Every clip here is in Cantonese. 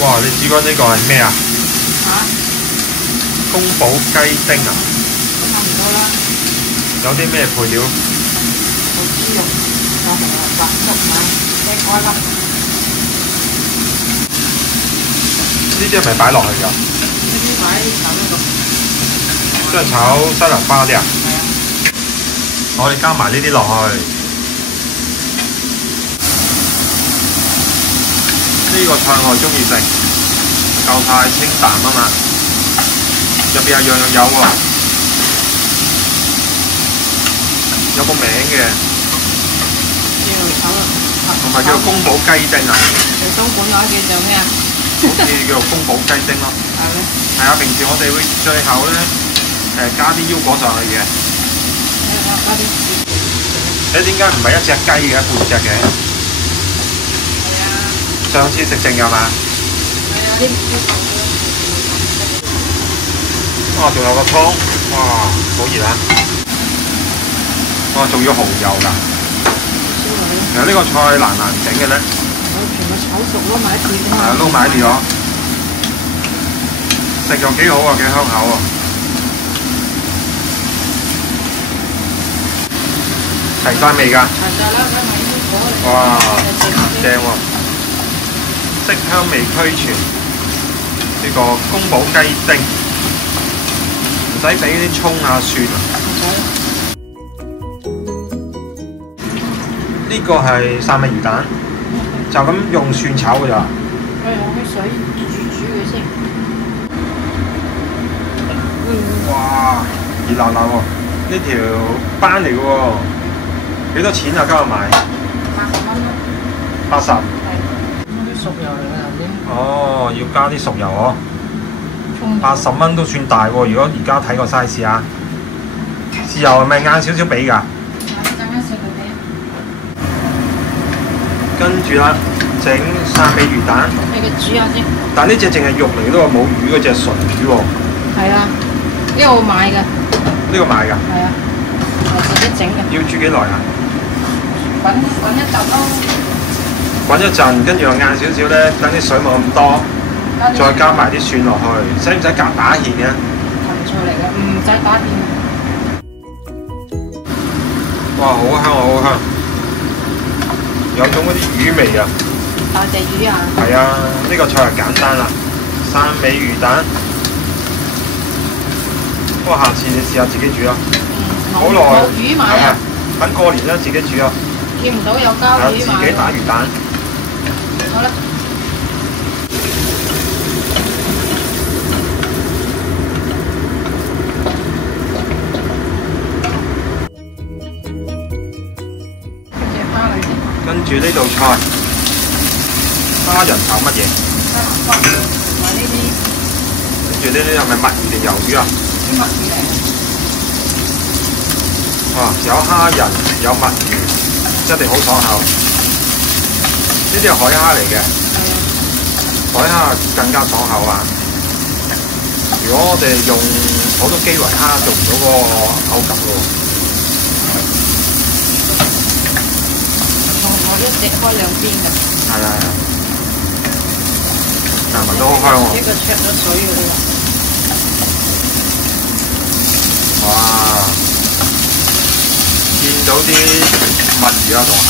哇！你指講呢個係咩啊？宮保雞丁啊？咁差唔多啦。有啲咩配料？有豬肉，有紅蘿蔔、粟米、青瓜粒。呢啲係咪擺落去㗎？呢啲擺炒呢個。即係炒西蘭花啲啊？係啊。我哋加埋呢啲落去。呢個菜我中意食，夠太清淡啊嘛。入邊係樣樣有喎，有個名嘅，同埋叫做宮保雞丁啊。你東莞話叫做咩啊？好似叫做宮保雞丁咯。係咩？係啊，平時我哋會最後咧加啲腰果上去嘅。加啲豉。你點解唔係一隻雞嘅，半隻嘅？係啊。上次食剩㗎嘛？係啊，啲唔知哇！仲有個湯，哇！好熱啊！哇！仲要紅油㗎。其實呢個菜難整嘅咧。我全部炒熟撈埋一碟啫嘛。係啊，撈埋一碟咗，食又幾好啊，幾香口啊！齊晒味㗎？齊晒啦，加埋腰果嚟。哇！正喎，色香味俱全。呢個宮保雞丁。唔使俾啲葱啊蒜啊。呢個係汕尾魚蛋，就咁用蒜炒㗎咋？我用啲水煮佢先。哇！熱辣辣喎！呢條斑嚟嘅喎，幾多錢啊？今日買80蚊咯。80。係。啲熟油嚟㗎啲。哦，要加啲熟油哦。80蚊都算大喎，如果而家睇個 size 啊，豉油係咪硬少少俾㗎？陣間食佢俾。跟住啦，整汕尾魚蛋。俾佢煮下先。但呢只淨係肉嚟嘅喎，冇魚嗰隻純魚喎。係啊，呢個我買㗎。呢個買㗎？係啊，我自己整嘅。要煮幾耐啊？滾一陣咯。滾一陣，跟住又硬少少咧，等啲水冇咁多。再加埋啲蒜落去，使唔使夾打芡嘅？芹菜嚟嘅，唔使打芡。哇，好香啊，好香！有種嗰啲魚味啊！大隻魚啊！係啊，呢個菜係簡單啦，汕尾魚蛋。不過下次你試下自己煮啊！好耐冇魚買啊！等過年啦，自己煮啊！見唔到有膠魚買。自己打魚蛋。好啦。跟住呢道菜，蝦仁炒乜嘢？西蘭花同埋呢啲。跟住呢啲係咪墨魚定魷魚啊？啲墨魚嚟。哇！有蝦仁，有墨魚，一定好爽口。呢啲係海蝦嚟嘅。海蝦更加爽口啊！如果我哋用普通基圍蝦，做唔到嗰個口感喎。我一隻開兩邊㗎。係啊係啊，但聞都好香喎。呢個焯咗水㗎呢個。哇！見到啲墨魚啊同蝦，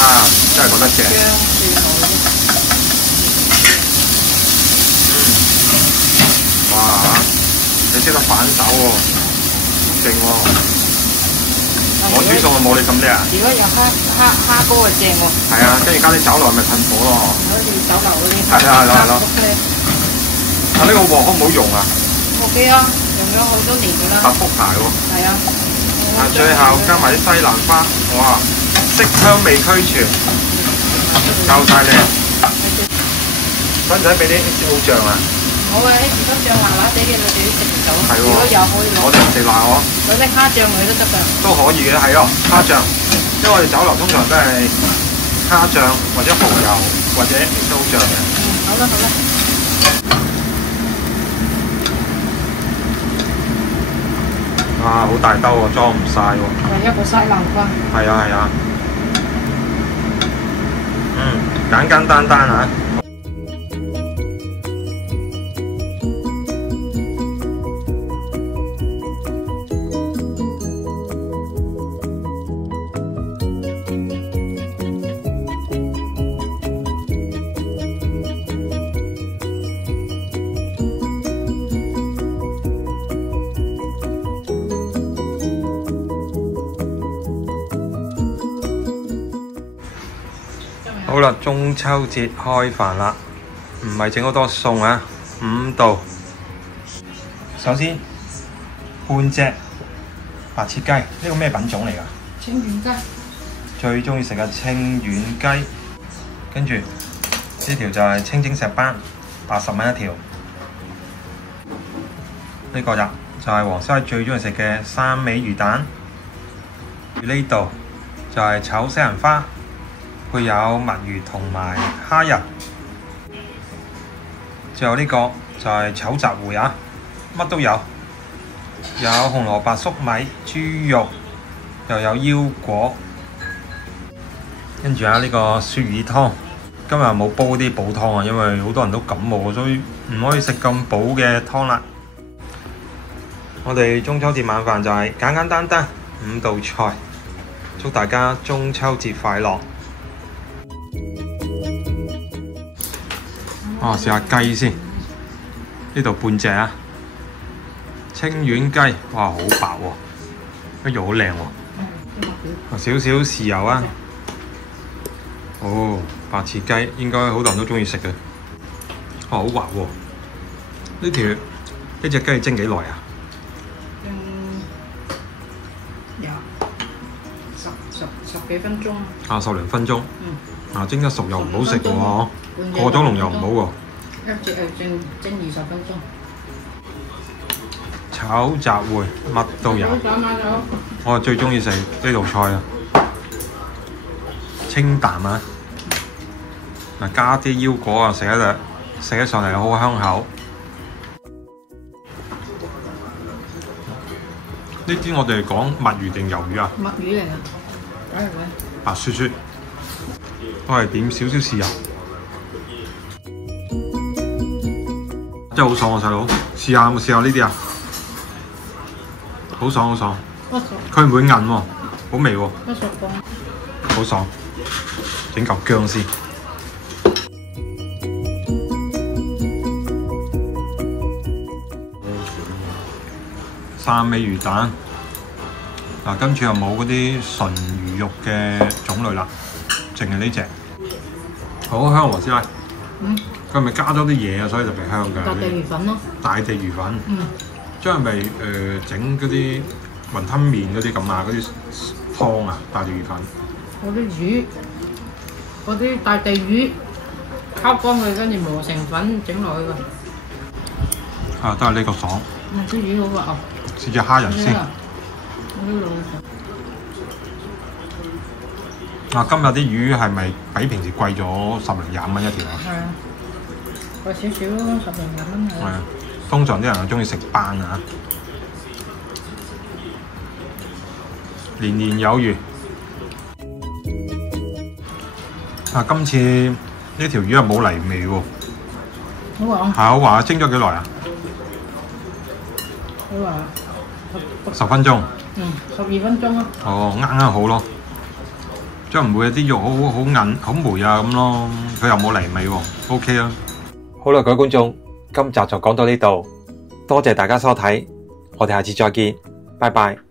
真係覺得正。薑蒜好啲。哇！你識得反手喎，勁喎！我煮餸就冇你咁叻啊！如果有蝦膏就正喎。係啊，跟住加啲酒落咪噴火咯。好似酒樓嗰啲。係啦係啦係啦。啊，呢個鑊好唔好用啊？OK 啊，用咗好多年㗎啦。白福牌喎。係啊。啊，最後加埋啲西蘭花，哇！色香味俱全，夠晒靚。使唔使俾啲 XO 醬啊？冇啊，XO 醬辣辣地嘅，你哋食唔到。係喎。如果有可以攞。我哋唔食辣喎。攞啲蝦醬佢都得㗎。都可以嘅，係咯，蝦醬。因為我哋酒樓通常都係蝦醬或者蠔油或者 XO 醬嘅。好啦好啦。哇！好大兜喎，裝唔晒喎。係一個西蘭花。係啊係啊。簡簡單單嚇。好啦，中秋節開飯啦，唔係整好多餸啊，5道。首先半隻白切雞，呢個咩品種嚟㗎？清遠雞。最中意食嘅清遠雞，跟住呢條就係清蒸石斑，80蚊一條。呢個就係黃師最中意食嘅三味魚蛋。呢度就係炒西蘭花，配有墨魚同埋蝦仁。最後呢個就係炒雜燴啊，乜都有，有紅蘿蔔粟米、豬肉，又有腰果。跟住呢個鱈魚湯，今日冇煲啲補湯啊，因為好多人都感冒，所以唔可以食咁補嘅湯啦。我哋中秋節晚飯就係簡簡單單5道菜，祝大家中秋節快樂！試下雞先，呢度半隻啊，清遠雞，哇好白喎，個肉好靚喎，少少豉油啊。哦，白切雞應該好多人都中意食嘅。好滑喎！呢隻雞蒸幾耐啊？有十幾分鐘。10零分鐘。蒸得熟又唔好食喎，過咗籠又唔好喎。一隻蒸20分鐘。炒雜燴乜都有。我最中意食呢道菜啊！清淡啊！加啲腰果啊，食起上嚟好香口。呢啲我哋講墨魚定魷魚啊？墨魚嚟㗎，梗係嘅。白雪雪，都係點少少豉油，真係好爽啊！細佬，試下有冇試下呢啲啊？好爽好爽，佢唔會韌喎，好味喎，好爽。整嚿薑先，三味魚蛋。今次又冇嗰啲純魚肉嘅種類啦，淨係呢隻。好香喎，師奶。佢係咪加咗啲嘢啊？所以特別香㗎。大地魚粉咯。大地魚粉。即係咪整嗰啲雲吞麵嗰啲咁啊？嗰啲湯啊，大地魚粉。嗰啲魚。嗰啲大地魚烤乾佢，跟住磨成粉整落去㗎。都係呢個爽。啲魚好滑哦。試隻蝦仁先。今日啲魚係咪比平時貴咗10零20蚊一條啊？係啊，貴少少咯，10零20蚊係。通常啲人係中意食斑啊。年年有餘。今次呢條魚係冇泥味喎。好滑。好滑，蒸咗幾耐啊好滑。10分鐘。12分鐘咯。啱好咯，即係唔會有啲肉好韌、好霉啊咁咯。佢又冇泥味喎 ，OK 啦。好啦，各位觀眾，今集就講到呢度，多謝大家收睇，我哋下次再見，拜拜。